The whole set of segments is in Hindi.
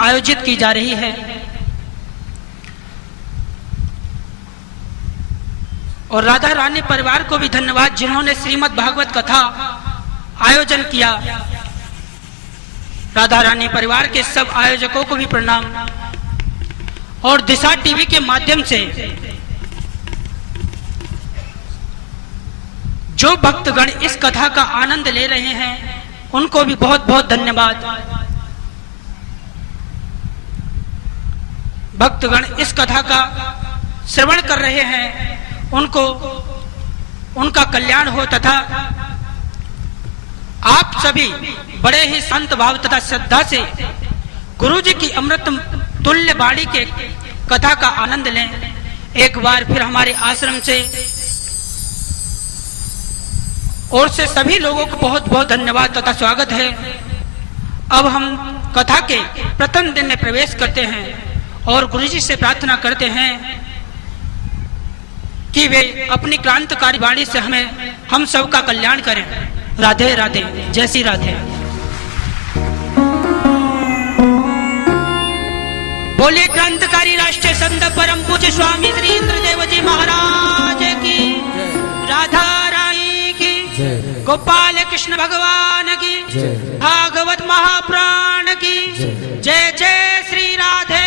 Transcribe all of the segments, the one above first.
आयोजित की जा रही है और राधा रानी परिवार को भी धन्यवाद जिन्होंने श्रीमद् भागवत कथा आयोजन किया। राधा रानी परिवार के सब आयोजकों को भी प्रणाम और दिशा टीवी के माध्यम से जो भक्तगण इस कथा का आनंद ले रहे हैं उनको भी बहुत बहुत धन्यवाद। भक्तगण इस कथा का श्रवण कर रहे हैं उनको उनका कल्याण हो तथा आप सभी बड़े ही संत भाव तथा श्रद्धा से गुरु जी की अमृत तुल्य वाणी के कथा का आनंद लें। एक बार फिर हमारे आश्रम से और से सभी लोगों को बहुत बहुत धन्यवाद तथा स्वागत है। अब हम कथा के प्रथम दिन में प्रवेश करते हैं और गुरु जी से प्रार्थना करते हैं कि वे अपनी क्रांतिकारी वाणी से हम सबका कल्याण करें। राधे राधे, जय श्री राधे। बोले क्रांतिकारी राष्ट्रीय संत परम पूज्य स्वामी श्री इंद्रदेव जी महाराज की, राधा रानी की, गोपाल कृष्ण भगवान की, भागवत महाप्राण की, जय जय श्री राधे।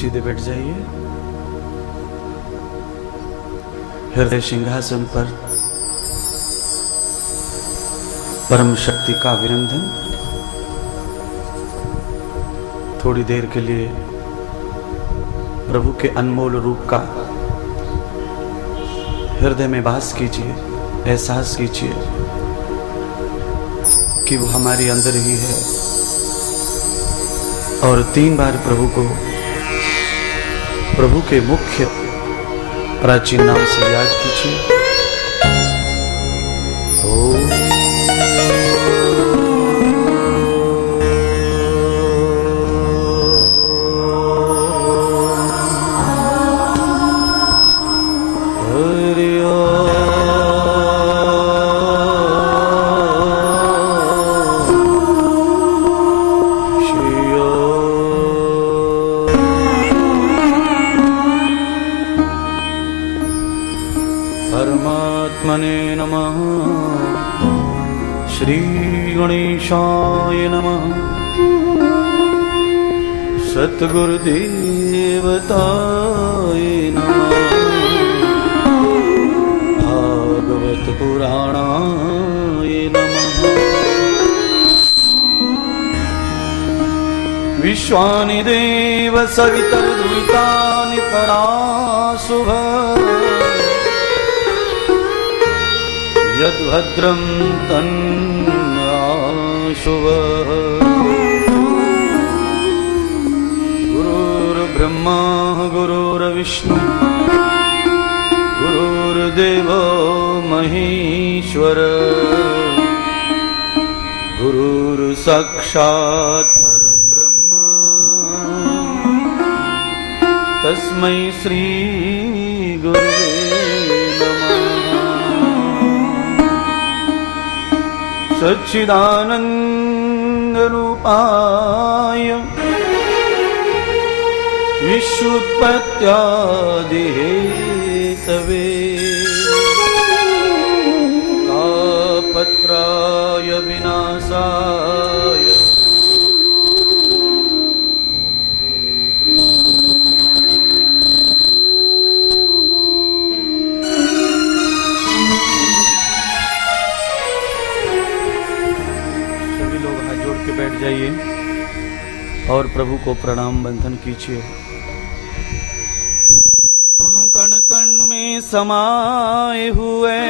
सीधे बैठ जाइए। हृदय सिंहासन पर परम शक्ति का विरंधन थोड़ी देर के लिए प्रभु के अनमोल रूप का हृदय में वास कीजिए, एहसास कीजिए कि वो हमारे अंदर ही है और 3 बार प्रभु के मुख्य प्राचीन नाम से याद कीजिए। परमात्मने नमः। श्री गणेशाय नमः। सद्गुरुदेवताय नमः। भागवत पुराणाय नमः। विश्वानि देव सवितर्दुरितानि पराशुभ यद्भद्रं तन्नाशुभः। गुरुर्ब्रह्मा गुरुर्विष्णु गुरुर्देवो महेश्वर गुरुर्साक्षात् ब्रह्म तस्मै श्री गुरुवे सच्चिदानंद रूपाय विश्वोत्पत्त्यादिहेतवे तापत्रय विनाशाय बैठ जाइए और प्रभु को प्रणाम बंधन कीजिए। तुम कण कण में समाये हुए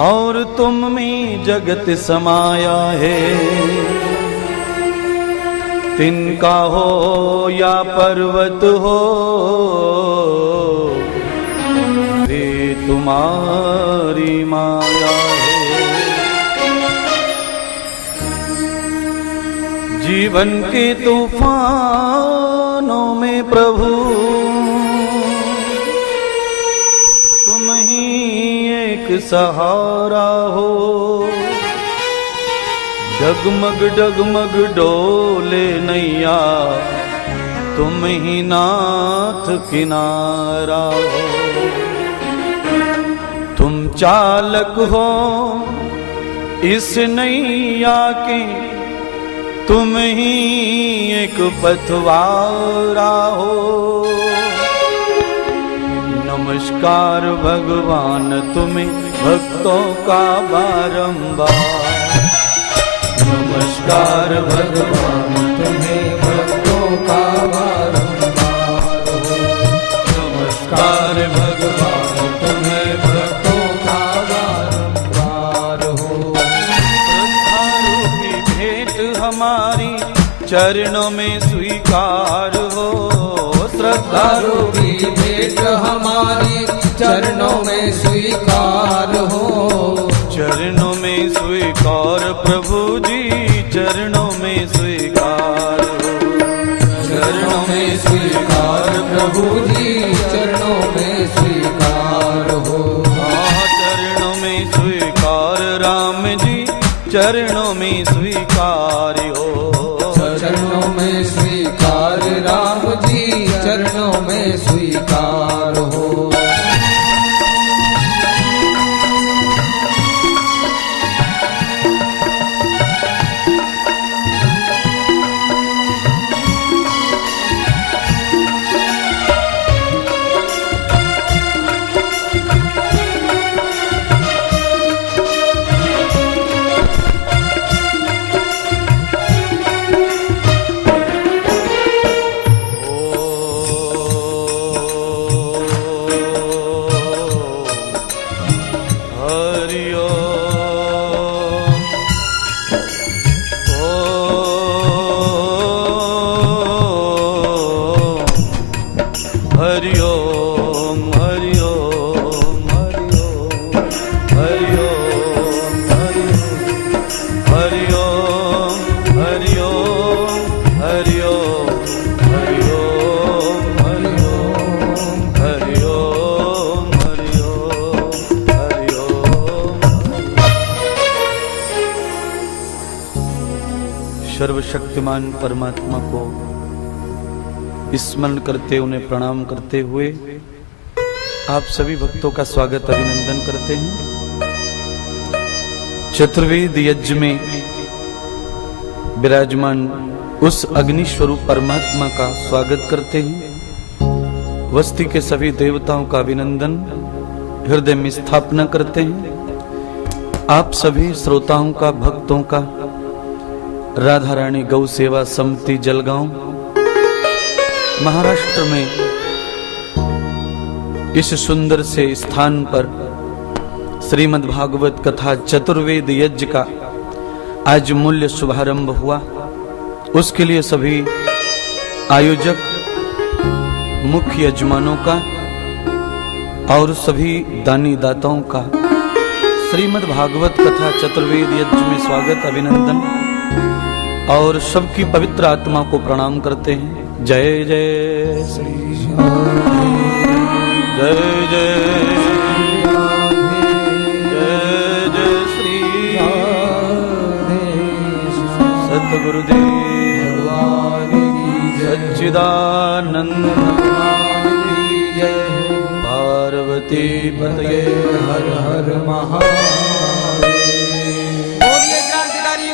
और तुम में जगत समाया है। तिनका हो या पर्वत हो वे तुम्हारी माया है। जीवन के तूफानों में प्रभु तुम ही एक सहारा हो। डगमग डगमग डोले नैया तुम ही नाथ किनारा हो। तुम चालक हो इस नैया के तुम ही एक पथवारा हो। नमस्कार भगवान तुम्हें भक्तों का बारंबार। नमस्कार भगवान तुम्हें भक्तों का बारंबार हो। नमस्कार भगवान तुम्हें भक्तों का बारंबार हो। श्रद्धालु की भेंट हमारी चरणों में स्वीकार हो। श्रद्धालु की भेंट हमारी चरणों में स्वीकार हो। चरणों में स्वीकार प्रभु जी चरणों में स्वीकार हो। चरणों में स्वीकार प्रभु जी चरणों में स्वीकार हो। चरणों में स्वीकार राम जी चरणों में स्वीकार हो। चरणों में स्वीकार राम जी चरणों में स्वीकार हो। सर्वशक्तिमान परमात्मा को स्मरण करते उन्हें प्रणाम करते हुए आप सभी भक्तों का स्वागत अभिनंदन करते हैं। चतुर्वेद यज्ञ में विराजमान उस अग्नि स्वरूप परमात्मा का स्वागत करते हैं। वस्ती के सभी देवताओं का अभिनंदन हृदय में स्थापना करते हैं। आप सभी श्रोताओं का भक्तों का राधा रानी गौ सेवा समिति जलगांव महाराष्ट्र में इस सुंदर से स्थान पर श्रीमद् भागवत कथा चतुर्वेद यज्ञ का आज मूल्य शुभारंभ हुआ। उसके लिए सभी आयोजक मुख्य यजमानों का और सभी दानी दाताओं का श्रीमद् भागवत कथा चतुर्वेद यज्ञ में स्वागत अभिनंदन और सबकी पवित्र आत्मा को प्रणाम करते हैं। जय जय श्री जय जय जय जय श्री सद्गुरुदेव सच्चिदानंद पार्वती पतये हर हर महादेव।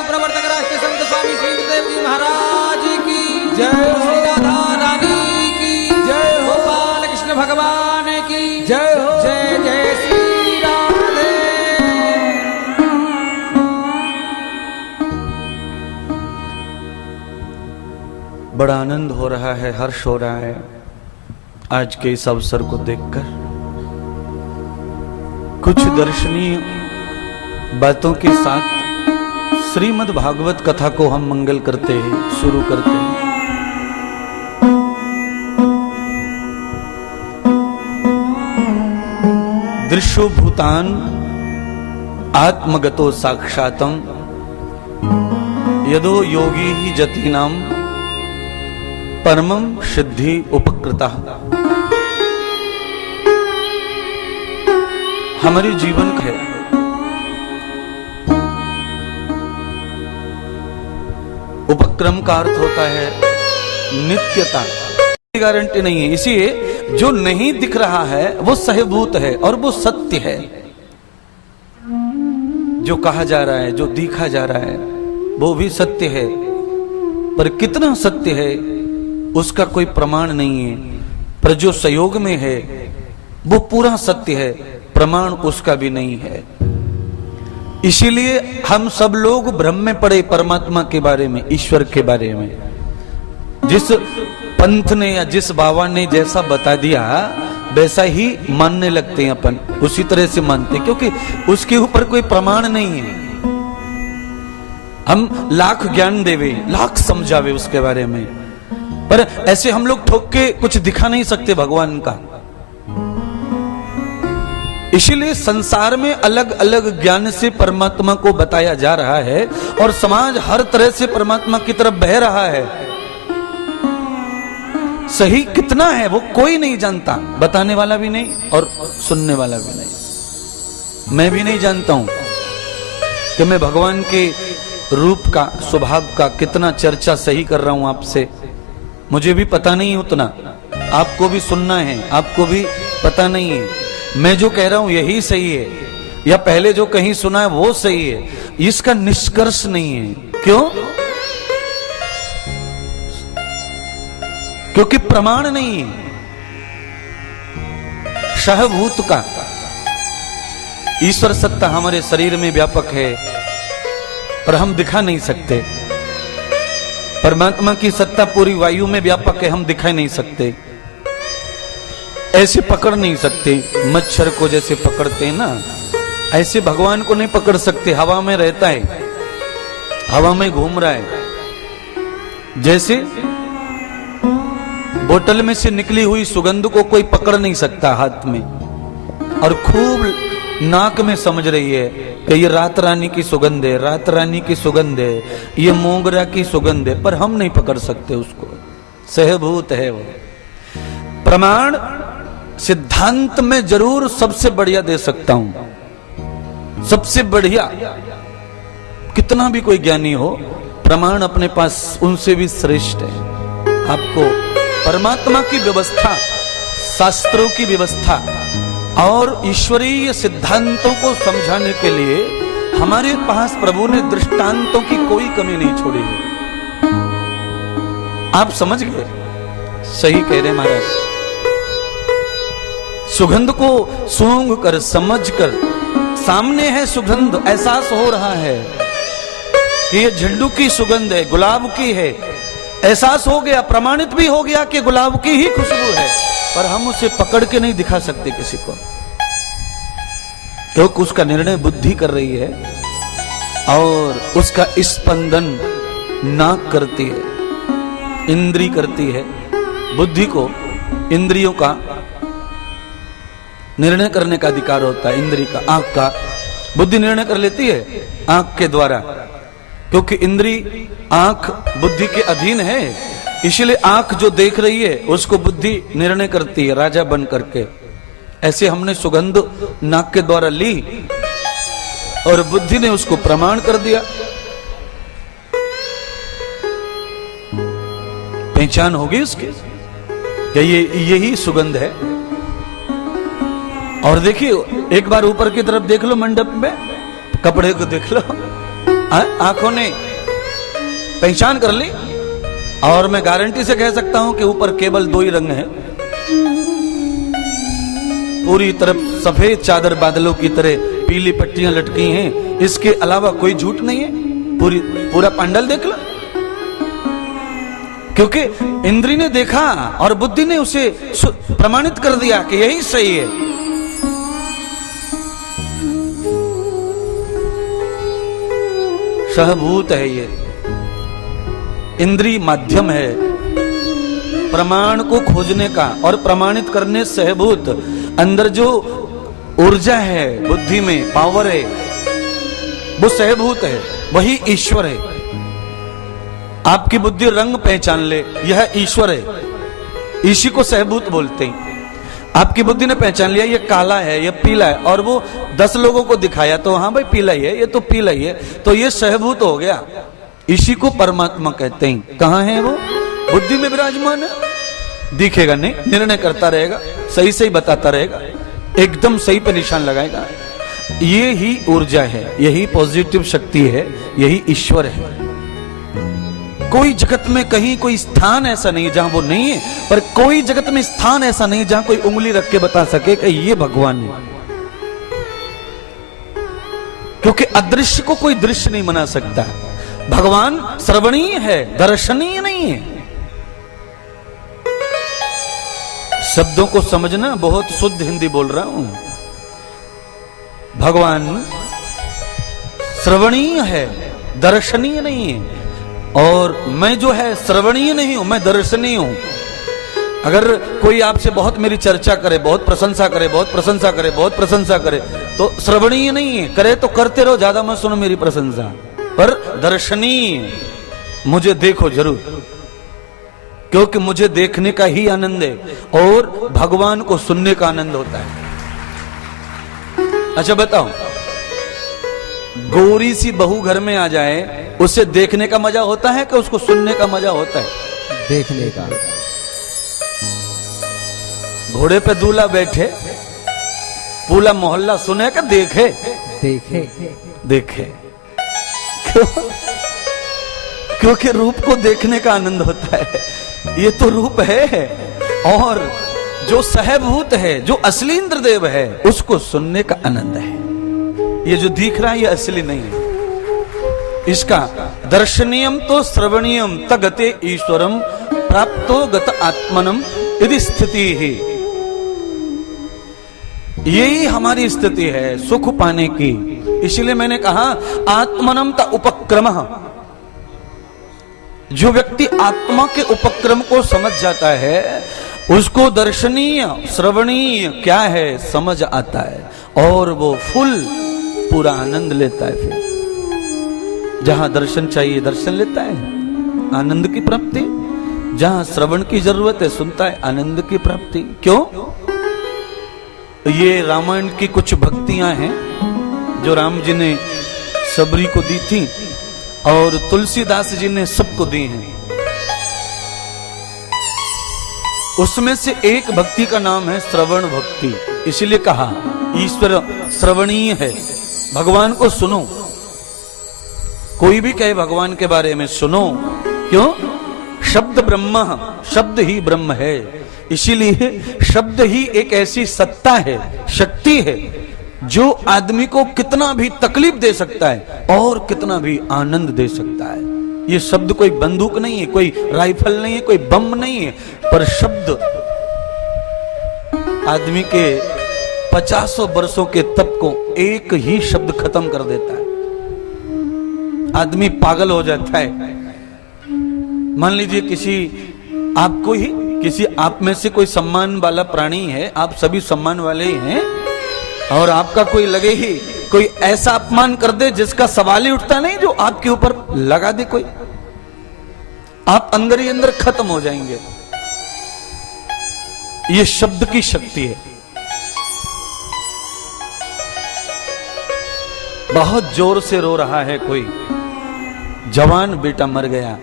प्रवर्तक राष्ट्र संत स्वामी श्री इंद्रदेव जी महाराज की जय। श्री राधा रानी की जय हो। गोपाल कृष्ण भगवान की जय हो। जय जय श्री राधे। बड़ा आनंद हो रहा है, हर्ष हो रहा है आज के इस अवसर को देखकर। कुछ दर्शनीय बातों के साथ श्रीमद् भागवत कथा को हम मंगल करते हैं, शुरू करते हैं। दृश्यो भूतान आत्मगतो साक्षातम यदो योगी ही जतीनाम परमम सिद्धि उपकृता। हमारे जीवन का है उपक्रम का अर्थ होता है नित्यता, गारंटी नहीं है। इसलिए जो नहीं दिख रहा है वो सहभूत है और वो सत्य है। जो कहा जा रहा है, जो दिखा जा रहा है वो भी सत्य है, पर कितना सत्य है उसका कोई प्रमाण नहीं है। पर जो संयोग में है वो पूरा सत्य है, प्रमाण उसका भी नहीं है। इसीलिए हम सब लोग भ्रम में पड़े परमात्मा के बारे में, ईश्वर के बारे में। जिस पंथ ने या जिस बाबा ने जैसा बता दिया वैसा ही मानने लगते हैं अपन, उसी तरह से मानते हैं, क्योंकि उसके ऊपर कोई प्रमाण नहीं है। हम लाख ज्ञान देवे, लाख समझावे उसके बारे में, पर ऐसे हम लोग ठोक के कुछ दिखा नहीं सकते भगवान का। इसीलिए संसार में अलग अलग ज्ञान से परमात्मा को बताया जा रहा है और समाज हर तरह से परमात्मा की तरफ बह रहा है। सही कितना है वो कोई नहीं जानता, बताने वाला भी नहीं और सुनने वाला भी नहीं। मैं भी नहीं जानता हूं कि मैं भगवान के रूप का, स्वभाव का कितना चर्चा सही कर रहा हूं आपसे, मुझे भी पता नहीं उतना। आपको भी सुनना है, आपको भी पता नहीं है मैं जो कह रहा हूं यही सही है या पहले जो कहीं सुना है वो सही है, इसका निष्कर्ष नहीं है। क्यों? क्योंकि प्रमाण नहीं है सहभूत का। ईश्वर सत्ता हमारे शरीर में व्यापक है पर हम दिखा नहीं सकते। परमात्मा की सत्ता पूरी वायु में व्यापक है, हम दिखा नहीं सकते, ऐसे पकड़ नहीं सकते। मच्छर को जैसे पकड़ते हैं ना, ऐसे भगवान को नहीं पकड़ सकते। हवा में रहता है, हवा में घूम रहा है। जैसे बोतल में से निकली हुई सुगंध को कोई पकड़ नहीं सकता हाथ में, और खूब नाक में समझ रही है कि ये रात रानी की सुगंध है, रात रानी की सुगंध है, ये मोगरा की सुगंध है, पर हम नहीं पकड़ सकते उसको। सहभूत है वो। प्रमाण सिद्धांत में जरूर सबसे बढ़िया दे सकता हूं, सबसे बढ़िया। कितना भी कोई ज्ञानी हो, प्रमाण अपने पास उनसे भी श्रेष्ठ है। आपको परमात्मा की व्यवस्था, शास्त्रों की व्यवस्था और ईश्वरीय सिद्धांतों को समझाने के लिए हमारे पास प्रभु ने दृष्टांतों की कोई कमी नहीं छोड़ी है। आप समझ गए? सही कह रहे महाराज। सुगंध को सूंघ कर, समझ कर, सामने है सुगंध, एहसास हो रहा है कि ये झंडू की सुगंध है, गुलाब की है, एहसास हो गया, प्रमाणित भी हो गया कि गुलाब की ही खुशबू है, पर हम उसे पकड़ के नहीं दिखा सकते किसी को, क्योंकि उसका निर्णय बुद्धि कर रही है और उसका स्पंदन नाक करती है, इंद्री करती है। बुद्धि को इंद्रियों का निर्णय करने का अधिकार होता है, इंद्री का, आंख का। बुद्धि निर्णय कर लेती है आंख के द्वारा, क्योंकि इंद्री आंख बुद्धि के अधीन है। इसलिए आंख जो देख रही है उसको बुद्धि निर्णय करती है राजा बन करके। ऐसे हमने सुगंध नाक के द्वारा ली और बुद्धि ने उसको प्रमाण कर दिया। पहचान होगी उसकी कि ये यही सुगंध है। और देखिए, एक बार ऊपर की तरफ देख लो, मंडप में कपड़े को देख लो, आंखों ने पहचान कर ली। और मैं गारंटी से कह सकता हूं कि ऊपर केवल दो ही रंग हैं, पूरी तरफ सफेद चादर बादलों की तरह पीली पट्टियां लटकी हैं, इसके अलावा कोई झूठ नहीं है। पूरा पंडाल देख लो, क्योंकि इंद्री ने देखा और बुद्धि ने उसे प्रमाणित कर दिया कि यही सही है। सहभूत है ये। इंद्री माध्यम है प्रमाण को खोजने का और प्रमाणित करने। सहभूत अंदर जो ऊर्जा है, बुद्धि में पावर है, वो सहभूत है, वही ईश्वर है। आपकी बुद्धि रंग पहचान ले, यह ईश्वर है, इसी को सहभूत बोलते हैं। आपकी बुद्धि ने पहचान लिया ये काला है, ये पीला है, और वो 10 लोगों को दिखाया तो हाँ भाई पीला ही है, ये तो पीला ही है, तो ये सहभूत हो गया। इसी को परमात्मा कहते हैं। कहाँ है वो? बुद्धि में विराजमान है, दिखेगा नहीं, निर्णय करता रहेगा, सही सही बताता रहेगा, एकदम सही पे निशान लगाएगा। ये ही ऊर्जा है, यही पॉजिटिव शक्ति है, यही ईश्वर है। कोई जगत में कहीं कोई स्थान ऐसा नहीं जहां वो नहीं है, पर कोई जगत में स्थान ऐसा नहीं जहां कोई उंगली रख के बता सके कि ये भगवान है। क्योंकि अदृश्य को कोई दृश्य नहीं बना सकता। भगवान श्रवणीय है, दर्शनीय नहीं है। शब्दों को समझना, बहुत शुद्ध हिंदी बोल रहा हूं। भगवान श्रवणीय है, दर्शनीय नहीं है। और मैं जो है श्रवणीय नहीं हूं, मैं दर्शनीय हूं। अगर कोई आपसे बहुत मेरी चर्चा करे, बहुत प्रशंसा करे, बहुत प्रशंसा करे, बहुत प्रशंसा करे, तो श्रवणीय नहीं है। करे तो करते रहो, ज्यादा मत सुनो मेरी प्रशंसा, पर दर्शनीय, मुझे देखो जरूर, क्योंकि मुझे देखने का ही आनंद है और भगवान को सुनने का आनंद होता है। अच्छा बताओ, गोरी सी बहू घर में आ जाए, उसे देखने का मजा होता है कि उसको सुनने का मजा होता है? देखने का। घोड़े पे दूल्हा बैठे, पूरा मोहल्ला सुने कि देखे? देखे। देखे। क्यों? क्योंकि रूप को देखने का आनंद होता है। ये तो रूप है, और जो सहभूत है, जो असली इंद्रदेव है, उसको सुनने का आनंद है। ये जो दिख रहा है ये असली नहीं है। इसका दर्शनीयम तो श्रवणीयम तगते ईश्वरम प्राप्तो गत आत्मनम यदि स्थिति ही। यही हमारी स्थिति है सुख पाने की। इसलिए मैंने कहा आत्मनम ता उपक्रम। जो व्यक्ति आत्मा के उपक्रम को समझ जाता है, उसको दर्शनीय श्रवणीय क्या है समझ आता है, और वो फुल पूरा आनंद लेता है। फिर जहां दर्शन चाहिए दर्शन लेता है, आनंद की प्राप्ति। जहां श्रवण की जरूरत है सुनता है, आनंद की प्राप्ति। क्यों? ये रामायण की कुछ भक्तियां हैं जो राम जी ने सबरी को दी थी और तुलसीदास जी ने सबको दी हैं। उसमें से एक भक्ति का नाम है श्रवण भक्ति। इसलिए कहा ईश्वर श्रवणीय है, भगवान को सुनो। कोई भी कहे भगवान के बारे में सुनो। क्यों? शब्द ब्रह्म, शब्द ही ब्रह्म है। इसीलिए शब्द ही एक ऐसी सत्ता है, शक्ति है, जो आदमी को कितना भी तकलीफ दे सकता है और कितना भी आनंद दे सकता है। ये शब्द कोई बंदूक नहीं है, कोई राइफल नहीं है, कोई बम नहीं है, पर शब्द आदमी के 50 वर्षों के तप को एक ही शब्द खत्म कर देता है। आदमी पागल हो जाता है। मान लीजिए किसी आप में से कोई सम्मान वाला प्राणी है, आप सभी सम्मान वाले ही हैं, और आपका कोई लगे ही कोई ऐसा अपमान कर दे जिसका सवाल ही उठता नहीं, जो आपके ऊपर लगा दे कोई, आप अंदर ही अंदर खत्म हो जाएंगे। ये शब्द की शक्ति है। बहुत जोर से रो रहा है कोई, जवान बेटा मर गया,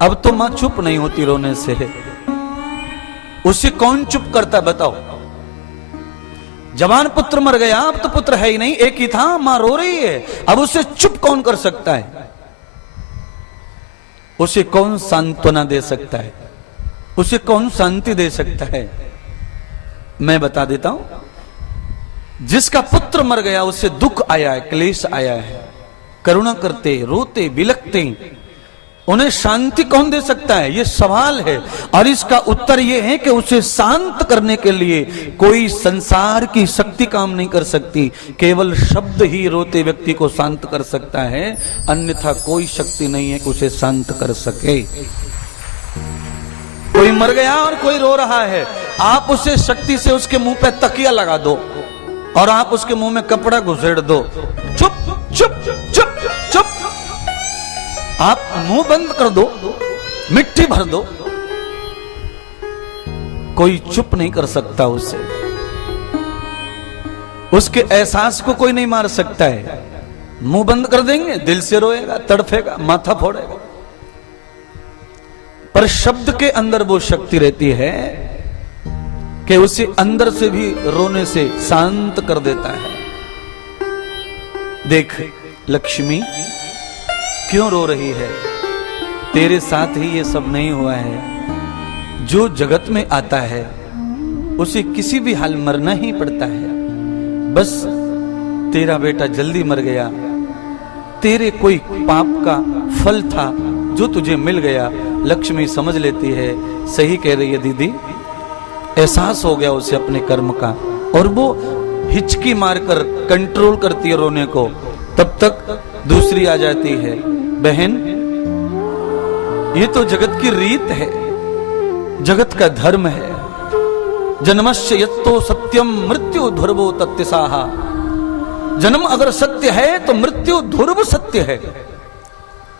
अब तो मां चुप नहीं होती रोने से। उसे कौन चुप करता बताओ? जवान पुत्र मर गया, अब तो पुत्र है ही नहीं, एक ही था, मां रो रही है, अब उसे चुप कौन कर सकता है? उसे कौन सांत्वना दे सकता है? उसे कौन शांति दे सकता है? मैं बता देता हूं। जिसका पुत्र मर गया उसे दुख आया है, क्लेश आया है, करुणा करते, रोते, बिलखते, उन्हें शांति कौन दे सकता है? ये सवाल है। और इसका उत्तर ये है कि उसे शांत करने के लिए कोई संसार की शक्ति काम नहीं कर सकती, केवल शब्द ही रोते व्यक्ति को शांत कर सकता है, अन्यथा कोई शक्ति नहीं है कि उसे शांत कर सके। कोई मर गया और कोई रो रहा है, आप उसे शक्ति से उसके मुंह पे तकिया लगा दो और आप उसके मुंह में कपड़ा घुसेड़ दो, चुप चुप चुप चुप, आप मुंह बंद कर दो, मिट्टी भर दो, कोई चुप नहीं कर सकता उसे। उसके एहसास को कोई नहीं मार सकता है। मुंह बंद कर देंगे, दिल से रोएगा, तड़फेगा, माथा फोड़ेगा, पर शब्द के अंदर वो शक्ति रहती है कि उसे अंदर से भी रोने से शांत कर देता है। देख लक्ष्मी क्यों रो रही है, तेरे साथ ही ये सब नहीं हुआ है। जो जगत में आता है उसे किसी भी हाल मरना ही पड़ता है। बस तेरा बेटा जल्दी मर गया, तेरे कोई पाप का फल था जो तुझे मिल गया। लक्ष्मी समझ लेती है, सही कह रही है दीदी, एहसास हो गया उसे अपने कर्म का, और वो हिचकी मारकर कंट्रोल करती है रोने को। तब तक दूसरी आ जाती है, बहन ये तो जगत की रीत है, जगत का धर्म है। जन्मस्य यत्तो सत्यम मृत्यु ध्रुवो तत्साहा। जन्म अगर सत्य है तो मृत्यु ध्रुव सत्य है,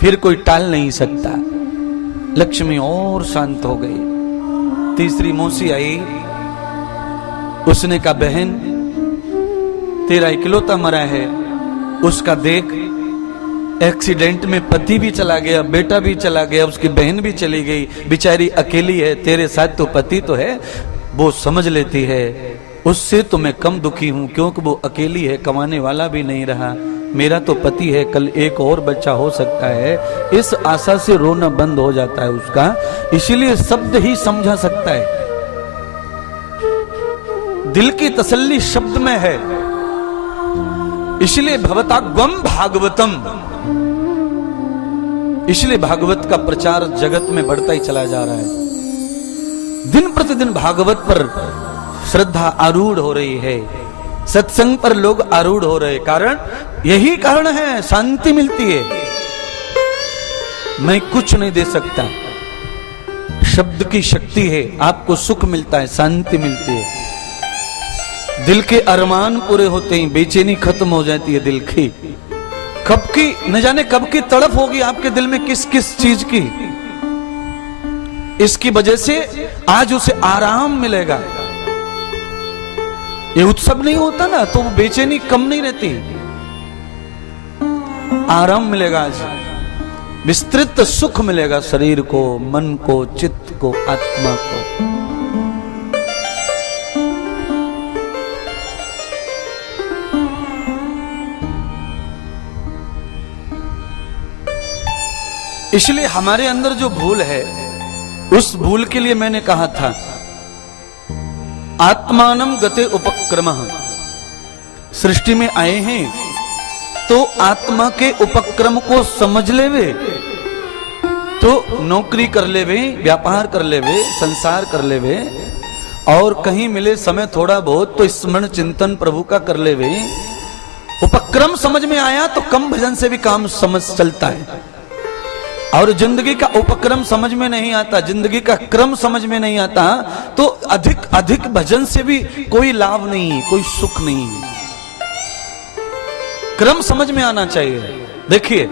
फिर कोई टाल नहीं सकता। लक्ष्मी और शांत हो गई। तीसरी मौसी आई, उसने कहा बहन तेरा इकलौता मरा है, उसका देख एक्सीडेंट में पति भी चला गया, बेटा भी चला गया, उसकी बहन भी चली गई, बेचारी अकेली है। तेरे साथ तो पति तो है, वो समझ लेती है। उससे तो मैं कम दुखी हूं क्योंकि वो अकेली है, कमाने वाला भी नहीं रहा। मेरा तो पति है, कल एक और बच्चा हो सकता है। इस आशा से रोना बंद हो जाता है उसका। इसीलिए शब्द ही समझा सकता है, दिल की तसल्ली शब्द में है। इसलिए भवता ग्वम भागवतम, इसलिए भागवत का प्रचार जगत में बढ़ता ही चला जा रहा है। दिन प्रतिदिन भागवत पर श्रद्धा आरूढ़ हो रही है, सत्संग पर लोग आरूढ़ हो रहे। कारण यही कारण है, शांति मिलती है। मैं कुछ नहीं दे सकता, शब्द की शक्ति है, आपको सुख मिलता है, शांति मिलती है। दिल के अरमान पूरे होते हैं, बेचैनी खत्म हो जाती है दिल की। कब की न जाने कब की तड़प होगी आपके दिल में, किस किस चीज की। इसकी वजह से आज उसे आराम मिलेगा। ये उत्सव नहीं होता ना तो वो बेचैनी कम नहीं रहती, आराम मिलेगा। आज विस्तृत सुख मिलेगा शरीर को, मन को, चित्त को, आत्मा को। इसलिए हमारे अंदर जो भूल है, उस भूल के लिए मैंने कहा था आत्मानम गते उपक्रमः। सृष्टि में आए हैं तो आत्मा के उपक्रम को समझ लेवे, तो नौकरी कर लेवे, व्यापार कर लेवे, संसार कर लेवे, और कहीं मिले समय थोड़ा बहुत तो स्मरण चिंतन प्रभु का कर लेवे। उपक्रम समझ में आया तो कम भजन से भी काम समझ चलता है। और जिंदगी का उपक्रम समझ में नहीं आता, जिंदगी का क्रम समझ में नहीं आता, तो अधिक अधिक भजन से भी कोई लाभ नहीं, कोई सुख नहीं। क्रम समझ में आना चाहिए। देखिए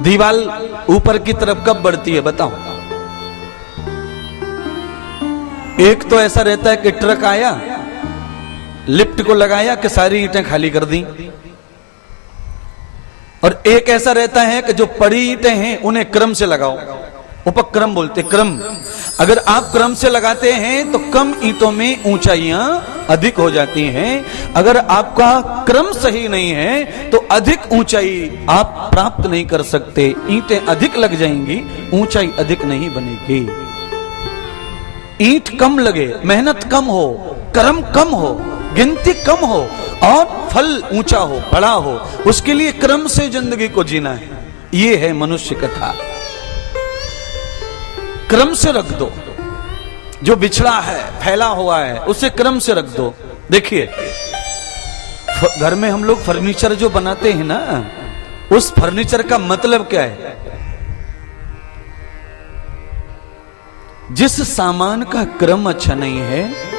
दीवाल ऊपर की तरफ कब बढ़ती है बताओ? एक तो ऐसा रहता है कि ट्रक आया, लिफ्ट को लगाया कि सारी ईंटें खाली कर दी, और एक ऐसा रहता है कि जो पड़ी ईंटें हैं उन्हें क्रम से लगाओ, उपक्रम बोलते। क्रम अगर आप क्रम से लगाते हैं तो कम ईंटों में ऊंचाइयां अधिक हो जाती हैं। अगर आपका क्रम सही नहीं है तो अधिक ऊंचाई आप प्राप्त नहीं कर सकते, ईंटें अधिक लग जाएंगी, ऊंचाई अधिक नहीं बनेगी। ईंट कम लगे, मेहनत कम हो, कर्म कम हो, गिनती कम हो, और फल ऊंचा हो, बड़ा हो, उसके लिए क्रम से जिंदगी को जीना है। ये है मनुष्य कथा। क्रम से रख दो, जो बिछड़ा है, फैला हुआ है, उसे क्रम से रख दो। देखिए घर में हम लोग फर्नीचर जो बनाते हैं ना, उस फर्नीचर का मतलब क्या है? जिस सामान का क्रम अच्छा नहीं है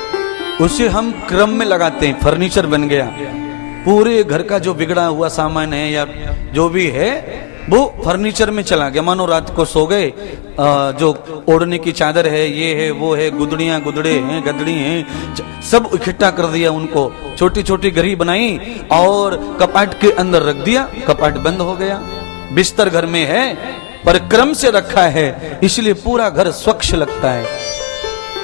उसे हम क्रम में लगाते हैं, फर्नीचर बन गया। पूरे घर का जो बिगड़ा हुआ सामान है या जो भी है वो फर्नीचर में चला गया। मानो रात को सो गए, जो ओढ़ने की चादर है, ये है, वो है, गुदड़ियां गुदड़े हैं, गदड़ी हैं, सब इकट्ठा कर दिया उनको, छोटी छोटी घड़ी बनाई और कपाट के अंदर रख दिया। कपाट बंद हो गया। बिस्तर घर में है पर क्रम से रखा है, इसलिए पूरा घर स्वच्छ लगता है।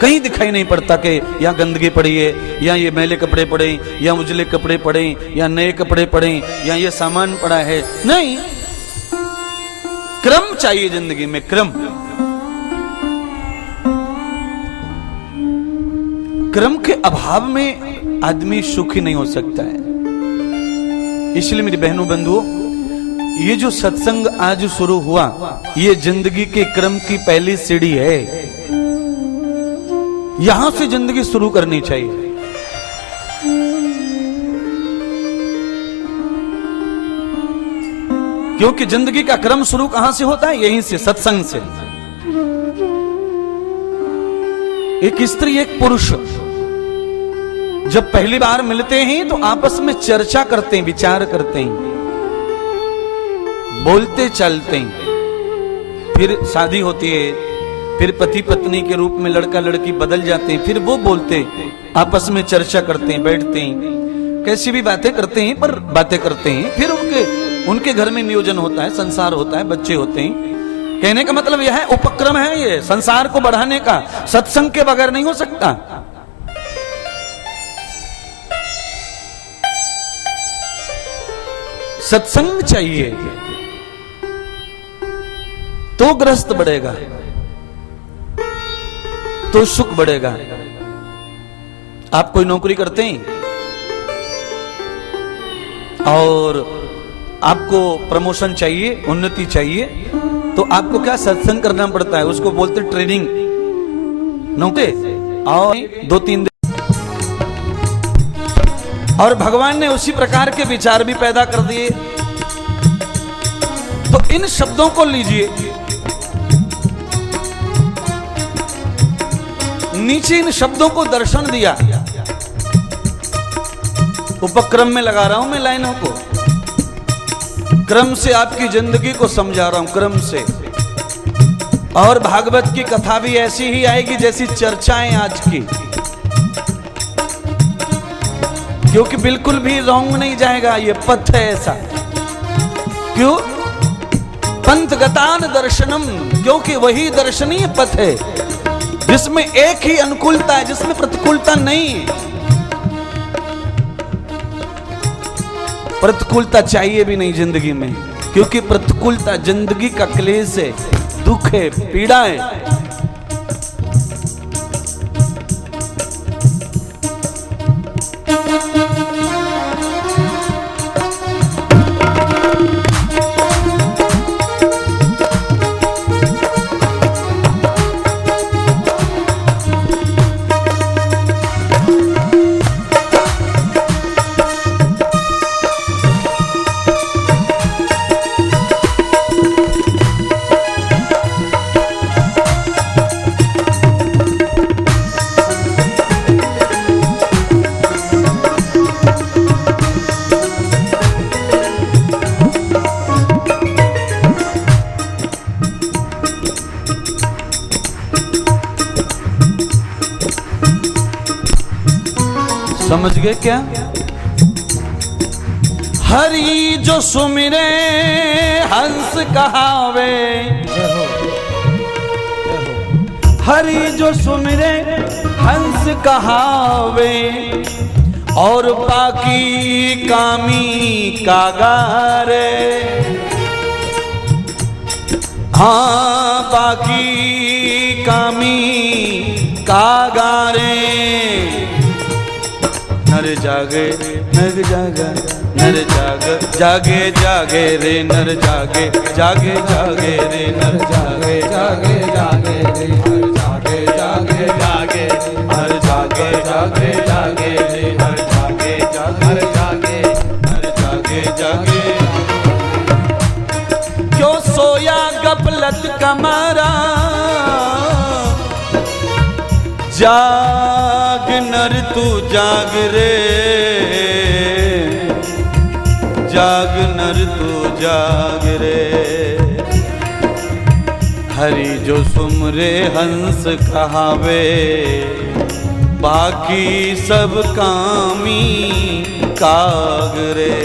कहीं दिखाई नहीं पड़ता कि यहाँ गंदगी पड़ी है, या ये मैले कपड़े पड़े, या उजले कपड़े पड़े, या नए कपड़े पड़े, या ये सामान पड़ा है। नहीं, क्रम चाहिए जिंदगी में, क्रम। क्रम के अभाव में आदमी सुखी नहीं हो सकता है। इसलिए मेरी बहनों बंधुओं, ये जो सत्संग आज शुरू हुआ, ये जिंदगी के क्रम की पहली सीढ़ी है। यहां से जिंदगी शुरू करनी चाहिए। क्योंकि जिंदगी का क्रम शुरू कहां से होता है? यहीं से, सत्संग से। एक स्त्री एक पुरुष जब पहली बार मिलते हैं तो आपस में चर्चा करते हैं, विचार करते हैं, बोलते चलते हैं। फिर शादी होती है, फिर पति पत्नी के रूप में लड़का लड़की बदल जाते हैं। फिर वो बोलते, आपस में चर्चा करते हैं, बैठते हैं, कैसी भी बातें करते हैं, पर बातें करते हैं। फिर उनके घर में नियोजन होता है, संसार होता है, बच्चे होते हैं। कहने का मतलब यह है, उपक्रम है ये संसार को बढ़ाने का। सत्संग के बगैर नहीं हो सकता। सत्संग चाहिए तो ग्रस्त बढ़ेगा, तो सुख बढ़ेगा। आप कोई नौकरी करते हैं और आपको प्रमोशन चाहिए, उन्नति चाहिए, तो आपको क्या सत्संग करना पड़ता है? उसको बोलते ट्रेनिंग। नौकरी और 2-3 दिन। और भगवान ने उसी प्रकार के विचार भी पैदा कर दिए। तो इन शब्दों को लीजिए, नीचे इन शब्दों को दर्शन दिया। उपक्रम में लगा रहा हूं मैं लाइनों को, क्रम से आपकी जिंदगी को समझा रहा हूं, क्रम से। और भागवत की कथा भी ऐसी ही आएगी जैसी चर्चाएं आज की, क्योंकि बिल्कुल भी रॉन्ग नहीं जाएगा। ये पथ है ऐसा। क्यों? पंथगतान दर्शनम, क्योंकि वही दर्शनीय पथ है जिसमें एक ही अनुकूलता है, जिसमें प्रतिकूलता नहीं। प्रतिकूलता चाहिए भी नहीं जिंदगी में, क्योंकि प्रतिकूलता जिंदगी का क्लेश है, दुख है, पीड़ा है। समझ गए क्या? हरि जो सुमिरे हंस कहावे, हरि जो सुमिरे हंस कहावे, और बाकी कामी कागारे। हाँ, बाकी कामी कागारे। नर जागे नर जागा, नर जागे जागे रे नर जागे जागे जागे रे नर जागे जागे जागे रे नर जागे जागे जागे, नर जागे जागे जागे रे नर जागे जागे नर जागे जागे। क्यों सोया गफलत कमरा, जाग नर तू जाग रे, जाग नर तू जाग रे, हरि जो सुमरे हंस कहावे, बाकी सब कामी काग रे।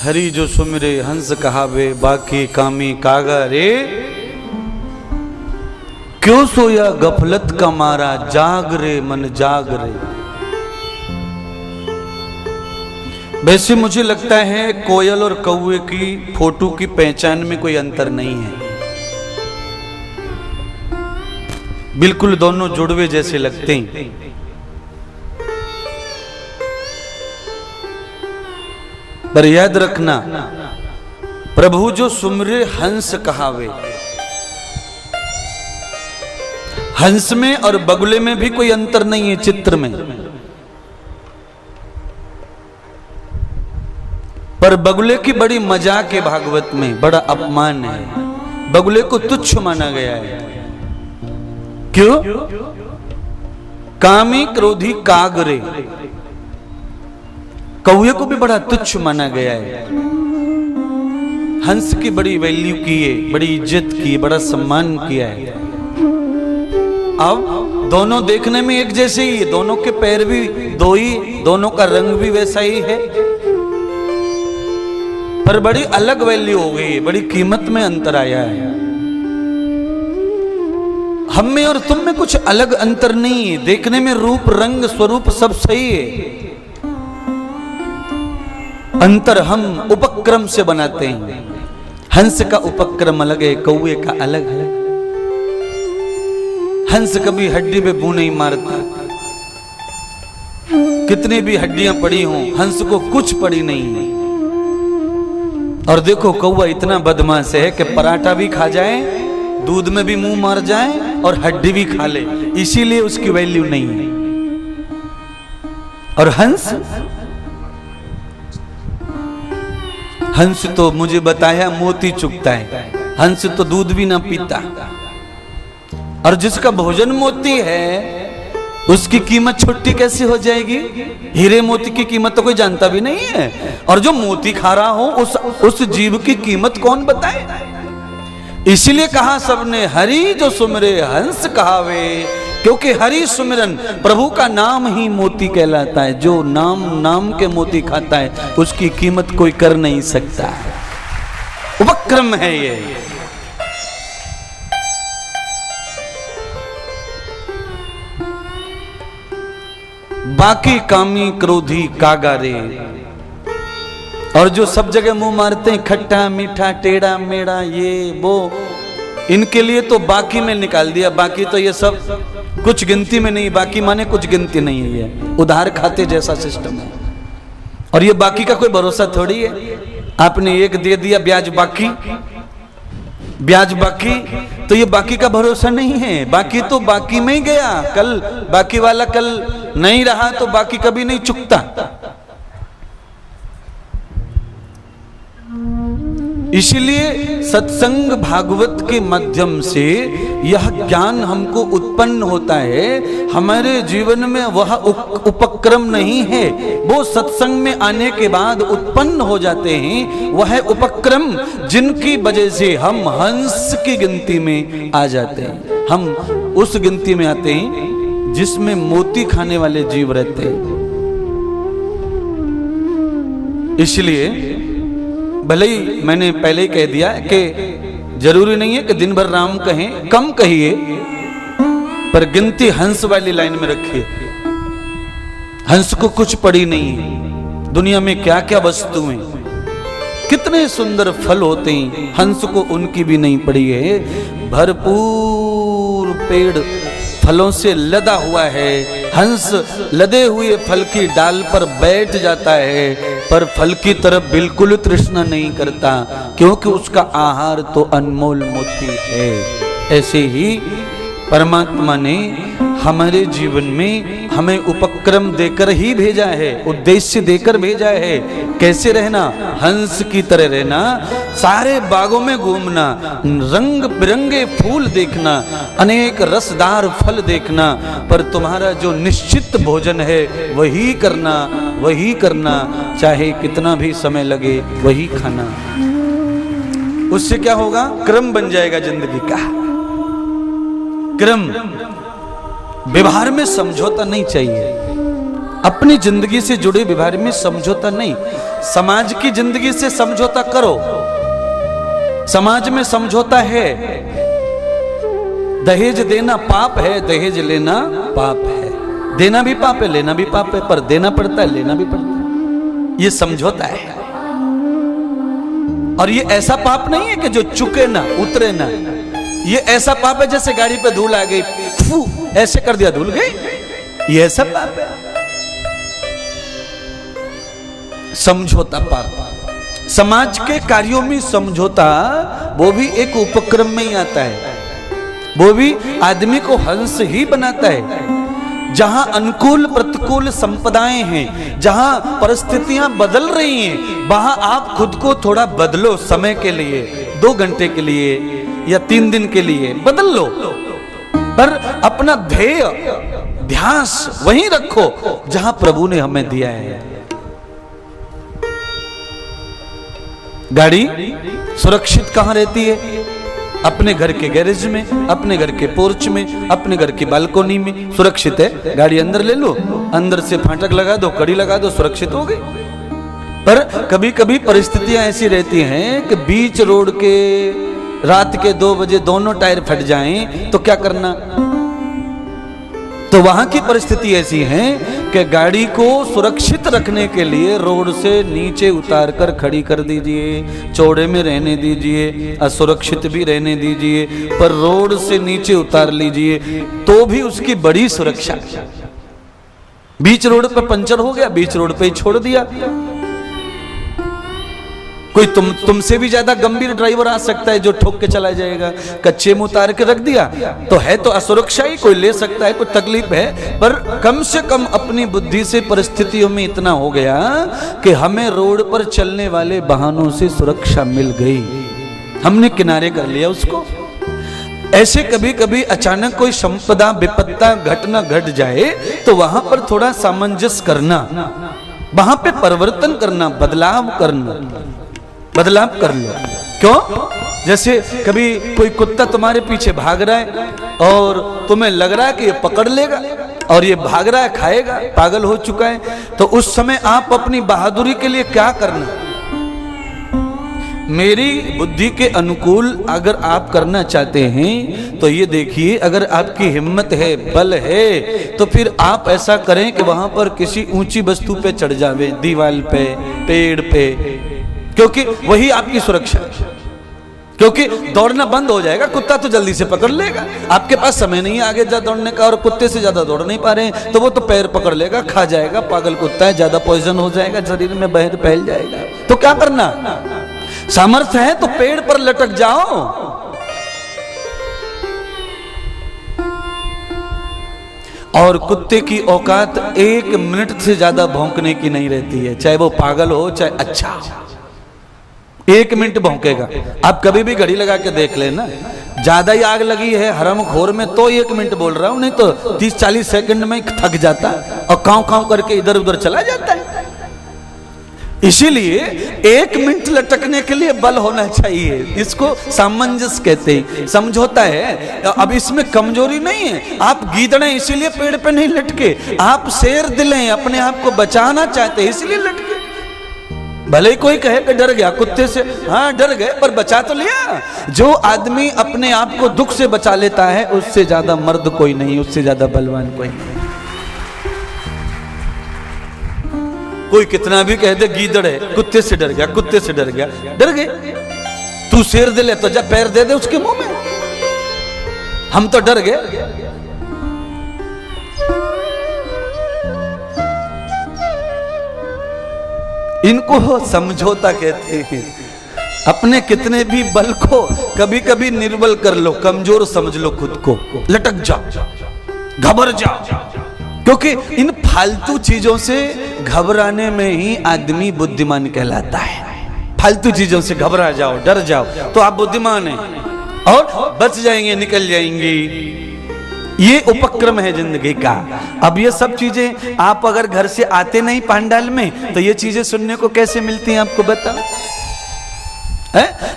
हरि जो सुमिरे हंस कहावे, बाकी कामी कागा रे। क्यों सोया गफलत का मारा, जाग रे मन जाग रे। वैसे मुझे लगता है कोयल और कौवे की फोटो की पहचान में कोई अंतर नहीं है, बिल्कुल दोनों जुड़वे जैसे लगते हैं। पर याद रखना, प्रभु जो सुमरे हंस कहावे, हंस में और बगुले में भी कोई अंतर नहीं है चित्र में, पर बगुले की बड़ी मजाक है, भागवत में बड़ा अपमान है, बगुले को तुच्छ माना गया है। क्यों? कामी क्रोधी कागरे, कौवे को भी बड़ा तुच्छ माना गया है। हंस की बड़ी वैल्यू की है, बड़ी इज्जत की, बड़ा सम्मान किया है। अब दोनों देखने में एक जैसे ही है, दोनों के पैर भी दो ही, दोनों का रंग भी वैसा ही है, पर बड़ी अलग वैल्यू हो गई है, बड़ी कीमत में अंतर आया है। हम में और तुम में कुछ अलग अंतर नहीं है, देखने में रूप रंग स्वरूप सब सही है, अंतर हम उपक्रम से बनाते हैं। हंस का उपक्रम अलग है, कौवे का अलग है। हंस कभी हड्डी पे बू नहीं मारता, कितनी भी हड्डियां पड़ी हों, हंस को कुछ पड़ी नहीं है। और देखो कौवा इतना बदमाश है कि पराठा भी खा जाए, दूध में भी मुंह मार जाए और हड्डी भी खा ले, इसीलिए उसकी वैल्यू नहीं है। और हंस तो मुझे बताया मोती चुगता है, हंस तो दूध भी ना पीता। और जिसका भोजन मोती है उसकी कीमत छोटी कैसे हो जाएगी? हीरे मोती की कीमत तो कोई जानता भी नहीं है, और जो मोती खा रहा हो उस जीव की कीमत कौन बताए? इसीलिए कहा सबने हरि जो सुमरे हंस कहावे, क्योंकि हरि सुमिरन प्रभु का नाम ही मोती कहलाता है। जो नाम के मोती खाता है उसकी कीमत कोई कर नहीं सकता, उपक्रम है ये। बाकी कामी क्रोधी कागारे, और जो सब जगह मुंह मारते हैं खट्टा मीठा टेढ़ा मेढ़ा ये वो, इनके लिए तो बाकी में निकाल दिया। बाकी तो ये सब कुछ गिनती में नहीं, बाकी माने कुछ गिनती नहीं है, ये उधार खाते जैसा सिस्टम है। और ये बाकी का कोई भरोसा थोड़ी है, आपने एक दे दिया ब्याज बाकी तो ये बाकी का भरोसा नहीं है। बाकी तो बाकी में ही गया, कल बाकी वाला कल नहीं रहा तो बाकी कभी नहीं चुकता। इसीलिए सत्संग भागवत के माध्यम से यह ज्ञान हमको उत्पन्न होता है। हमारे जीवन में वह उपक्रम नहीं है, वो सत्संग में आने के बाद उत्पन्न हो जाते हैं। वह उपक्रम जिनकी वजह से हम हंस की गिनती में आ जाते हैं, हम उस गिनती में आते हैं जिसमें मोती खाने वाले जीव रहते हैं। इसलिए भले ही मैंने पहले ही कह दिया कि जरूरी नहीं है कि दिन भर राम कहें, कम कहिए, पर गिनती हंस वाली लाइन में रखिए। हंस को कुछ पड़ी नहीं है, दुनिया में क्या क्या वस्तुएं, कितने सुंदर फल होते हैं, हंस को उनकी भी नहीं पड़ी है। भरपूर पेड़ फलों से लदा हुआ है, हंस लदे हुए फल की डाल पर बैठ जाता है, पर फल की तरफ बिल्कुल तृष्णा नहीं करता, क्योंकि उसका आहार तो अनमोल मोती है। ऐसे ही परमात्मा ने हमारे जीवन में हमें उपक्रम देकर ही भेजा है, उद्देश्य देकर भेजा है। कैसे रहना? हंस की तरह रहना, सारे बागों में घूमना, रंग बिरंगे फूल देखना, अनेक रसदार फल देखना, पर तुम्हारा जो निश्चित भोजन है वही करना, वही करना, चाहे कितना भी समय लगे वही खाना। उससे क्या होगा? क्रम बन जाएगा जिंदगी का। क्रम, व्यवहार में समझौता नहीं चाहिए, अपनी जिंदगी से जुड़े व्यवहार में समझौता नहीं। समाज की जिंदगी से समझौता करो, समाज में समझौता है। दहेज देना पाप है, दहेज लेना पाप है। देना भी पाप है, लेना भी पाप है, पर देना पड़ता है, लेना भी पड़ता है। ये समझौता है। और ये ऐसा पाप नहीं है कि जो चुके ना, उतरे ना। ये ऐसा पाप है जैसे गाड़ी पे धूल आ गई, फू ऐसे कर दिया, धूल गई। ये ऐसा पाप है। समझौता पाप। समाज के कार्यों में समझौता, वो भी एक उपक्रम में ही आता है। वो भी आदमी को हंस ही बनाता है। जहां अनुकूल प्रतिकूल संपदाएं हैं, जहां परिस्थितियां बदल रही हैं, वहां आप खुद को थोड़ा बदलो। समय के लिए, 2 घंटे के लिए या 3 दिन के लिए बदल लो, पर अपना ध्येय ध्यास वहीं रखो जहां प्रभु ने हमें दिया है। गाड़ी सुरक्षित कहां रहती है? अपने घर के गैरेज में, अपने घर के पोर्च में, अपने घर की बालकोनी में सुरक्षित है। गाड़ी अंदर ले लो, अंदर से फाटक लगा दो, कड़ी लगा दो, सुरक्षित हो गई। पर कभी कभी परिस्थितियां ऐसी रहती हैं कि बीच रोड के रात के 2 बजे दोनों टायर फट जाएं तो क्या करना? तो वहां की परिस्थिति ऐसी है कि गाड़ी को सुरक्षित रखने के लिए रोड से नीचे उतार कर खड़ी कर दीजिए, चौड़े में रहने दीजिए, असुरक्षित भी रहने दीजिए, पर रोड से नीचे उतार लीजिए तो भी उसकी बड़ी सुरक्षा। बीच रोड पे पंचर हो गया, बीच रोड पे ही छोड़ दिया। कोई तुमसे भी ज्यादा गंभीर ड्राइवर आ सकता है जो ठोक के चला जाएगा। कच्चे में उतार के रख दिया तो है तो असुरक्षा ही, कोई ले सकता है, कोई तकलीफ है, पर कम से कम अपनी बुद्धि से परिस्थितियों में इतना हो गया कि हमें रोड पर चलने वाले वाहनों से सुरक्षा मिल गई, हमने किनारे कर लिया उसको। ऐसे कभी कभी अचानक कोई संपदा विपत्ता घटना घट जाए तो वहां पर थोड़ा सामंजस्य करना, वहां पे परिवर्तन करना, बदलाव करना, बदलाव कर लो। क्यों? जैसे कभी कोई कुत्ता तुम्हारे पीछे भाग रहा है और तुम्हें लग रहा है कि ये पकड़ लेगा और ये भाग रहा है, खाएगा, पागल हो चुका है, तो उस समय आप अपनी बहादुरी के लिए क्या करना? मेरी बुद्धि के अनुकूल अगर आप करना चाहते हैं तो ये देखिए, अगर आपकी हिम्मत है, बल है, तो फिर आप ऐसा करें कि वहां पर किसी ऊंची वस्तु पे चढ़ जावे, दीवार पे, पेड़ पे, क्योंकि वही आपकी सुरक्षा है। क्योंकि दौड़ना बंद हो जाएगा, कुत्ता तो जल्दी से पकड़ लेगा, आपके पास समय नहीं है आगे जा दौड़ने का, और कुत्ते से ज्यादा दौड़ नहीं पा रहे हैं तो वो तो पैर पकड़ लेगा, खा जाएगा, पागल कुत्ता है, ज्यादा पॉइजन हो जाएगा, शरीर में बहर फैल जाएगा। तो क्या करना? सामर्थ्य है तो पेड़ पर लटक जाओ। और कुत्ते की औकात 1 मिनट से ज्यादा भौंकने की नहीं रहती है, चाहे वो पागल हो चाहे अच्छा, 1 मिनट भौंकेगा। आप कभी भी घड़ी लगा के देख लेना, ज्यादा ही आग लगी है हरामखोर में तो 1 मिनट बोल रहा हूं, नहीं तो 30-40 सेकंड में थक जाता और कांव कांव करके इधर उधर चला जाता है। इसीलिए 1 मिनट लटकने के लिए बल होना चाहिए, इसको सामंजस्य कहते हैं, समझौता है। अब इसमें कमजोरी नहीं है, आप गीदड़े इसीलिए पेड़ पे नहीं लटके, आप शेर दिल हैं, अपने आप को बचाना चाहते हैं इसलिए लटके। भले कोई कहे कि डर गया कुत्ते से, हाँ डर गए, पर बचा तो लिया। जो आदमी अपने आप को दुख से बचा लेता है उससे ज्यादा मर्द कोई नहीं, उससे ज्यादा बलवान कोई नहीं। कोई कितना भी कह दे गीदड़ है, कुत्ते से डर गया, कुत्ते से डर गया, डर गए। तू शेर दे ले तो जा पैर दे दे उसके मुंह में, हम तो डर गए। इनको समझौता कहते हैं। अपने कितने भी बल को कभी कभी निर्बल कर लो, कमजोर समझ लो खुद को, लटक जाओ, घबर जाओ, क्योंकि इन फालतू चीजों से घबराने में ही आदमी बुद्धिमान कहलाता है। फालतू चीजों से घबरा जाओ, डर जाओ तो आप बुद्धिमान हैं और बच जाएंगे, निकल जाएंगे। ये उपक्रम है जिंदगी का। अब ये सब चीजें आप अगर घर से आते नहीं पांडाल में तो ये चीजें सुनने को कैसे मिलती हैं आपको बताओ?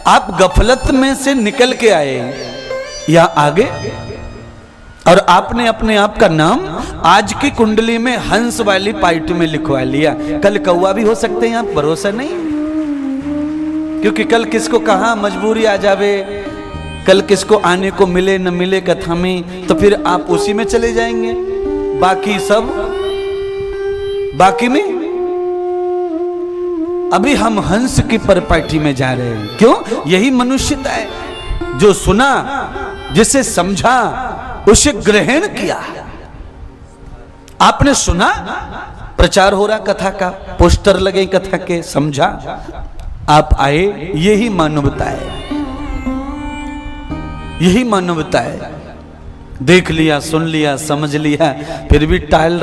आप गफलत में से निकल के आए या आगे, और आपने अपने आप का नाम आज की कुंडली में हंस वाली पार्टी में लिखवा लिया। कल कौवा भी हो सकते हैं, आप भरोसा नहीं, क्योंकि कल किसको कहां मजबूरी आ जावे, कल किसको आने को मिले न मिले कथा में, तो फिर आप उसी में चले जाएंगे। बाकी सब बाकी में अभी हम हंस की परपाटी में जा रहे हैं। क्यों? यही मनुष्यता है। जो सुना, जिसे समझा, उसे ग्रहण किया। आपने सुना, प्रचार हो रहा कथा का, पोस्टर लगे कथा के, समझा, आप आए, यही मानवता है, यही मानवता है। देख लिया, सुन लिया, समझ लिया, फिर भी टाल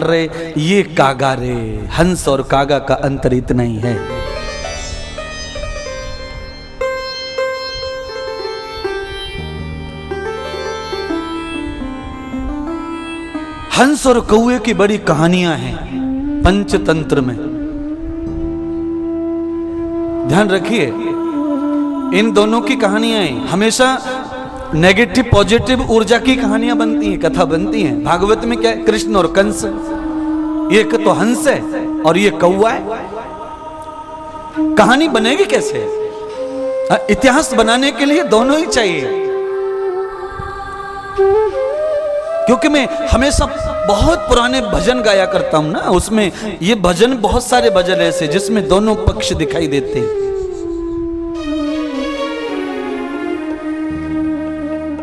रहे, ये कागा रे। हंस और कागा का अंतर इतना ही है। हंस और कौए की बड़ी कहानियां हैं पंचतंत्र में, ध्यान रखिए। इन दोनों की कहानियां हमेशा नेगेटिव पॉजिटिव ऊर्जा की कहानियां बनती हैं, कथा बनती हैं। भागवत में क्या है? कृष्ण और कंस, ये तो हंस है और ये कौवा है। कहानी बनेगी कैसे? इतिहास बनाने के लिए दोनों ही चाहिए। क्योंकि मैं हमेशा बहुत पुराने भजन गाया करता हूं ना, उसमें ये भजन, बहुत सारे भजन ऐसे जिसमें दोनों पक्ष दिखाई देते हैं।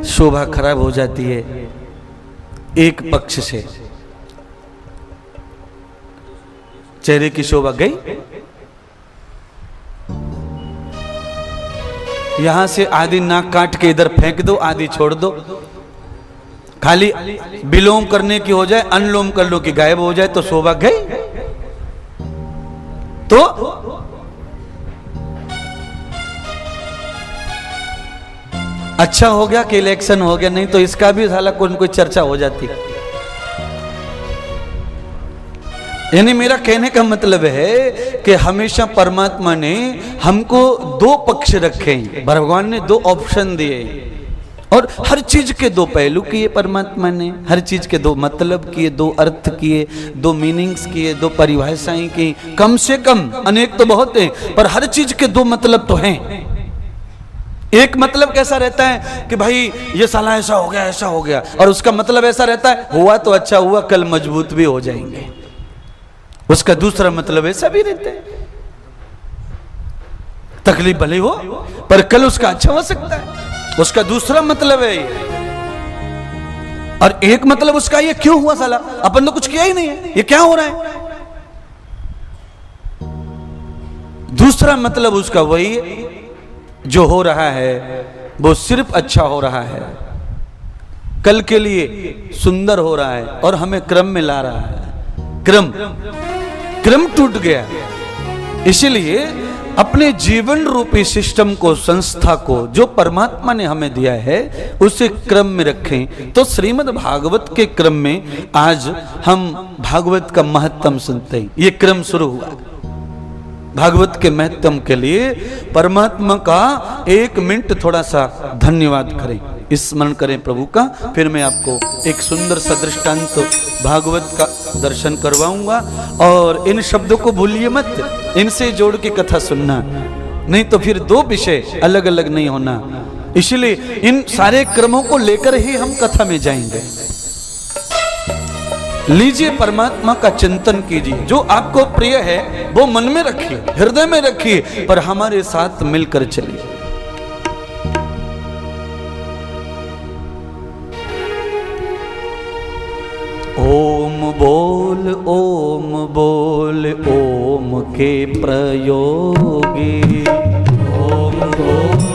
शोभा खराब हो जाती है एक पक्ष से, चेहरे की शोभा गई, यहां से आधी नाक काट के इधर फेंक दो, आधी छोड़ दो। खाली विलोम करने की हो जाए, अनुलोम कर लो कि गायब हो जाए, तो शोभा गई। तो अच्छा हो गया कि इलेक्शन हो गया, नहीं तो इसका भी साला कोई चर्चा हो जाती। यानी मेरा कहने का मतलब है कि हमेशा परमात्मा ने हमको दो पक्ष रखे, भगवान ने दो ऑप्शन दिए, और हर चीज के दो पहलू किए परमात्मा ने, हर चीज के दो मतलब किए, दो अर्थ किए, दो मीनिंग्स किए, दो परिभाषाएं की। कम से कम, अनेक तो बहुत है, पर हर चीज के दो मतलब तो हैं। एक मतलब कैसा रहता है कि भाई ये साला ऐसा हो गया, ऐसा हो गया, और उसका मतलब ऐसा रहता है हुआ तो अच्छा हुआ, कल मजबूत भी हो जाएंगे। उसका दूसरा मतलब ऐसा भी रहता है, तकलीफ भले हो पर कल उसका अच्छा हो सकता है, उसका दूसरा मतलब है ये। और एक मतलब उसका ये क्यों हुआ साला, अपन तो कुछ किया ही नहीं है, ये क्या हो रहा है। दूसरा मतलब उसका वही है, जो हो रहा है वो सिर्फ अच्छा हो रहा है, कल के लिए सुंदर हो रहा है और हमें क्रम में ला रहा है। क्रम टूट गया, इसलिए अपने जीवन रूपी सिस्टम को, संस्था को, जो परमात्मा ने हमें दिया है, उसे क्रम में रखें। तो श्रीमद् भागवत के क्रम में आज हम भागवत का महत्तम सुनते हैं। ये क्रम शुरू हुआ भागवत के महत्तम के लिए। परमात्मा का 1 मिनट थोड़ा सा धन्यवाद करें, स्मरण करें प्रभु का। फिर मैं आपको एक सुंदर सा दृष्टांत भागवत का दर्शन करवाऊंगा, और इन शब्दों को भूलिए मत, इनसे जोड़ के कथा सुनना, नहीं तो फिर दो विषय अलग अलग नहीं होना। इसलिए इन सारे क्रमों को लेकर ही हम कथा में जाएंगे। लीजिए, परमात्मा का चिंतन कीजिए, जो आपको प्रिय है वो मन में रखिए, हृदय में रखिए, पर हमारे साथ मिलकर चलिए। ओम बोल ओम के प्रयोगी, ओम बोल